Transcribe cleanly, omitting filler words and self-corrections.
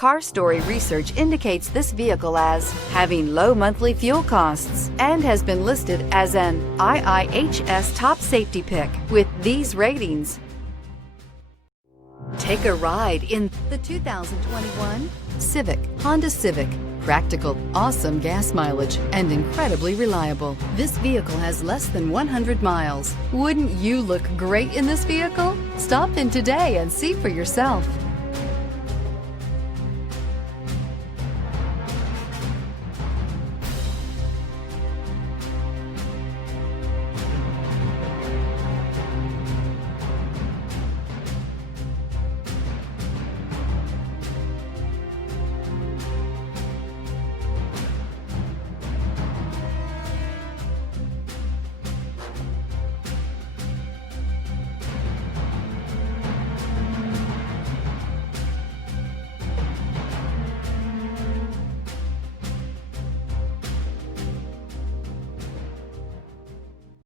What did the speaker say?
Car Story research indicates this vehicle as having low monthly fuel costs and has been listed as an IIHS top safety pick with these ratings. Take a ride in the 2021 Honda Civic. Practical, awesome gas mileage, and incredibly reliable. This vehicle has less than 100 miles. Wouldn't you look great in this vehicle? Stop in today and see for yourself.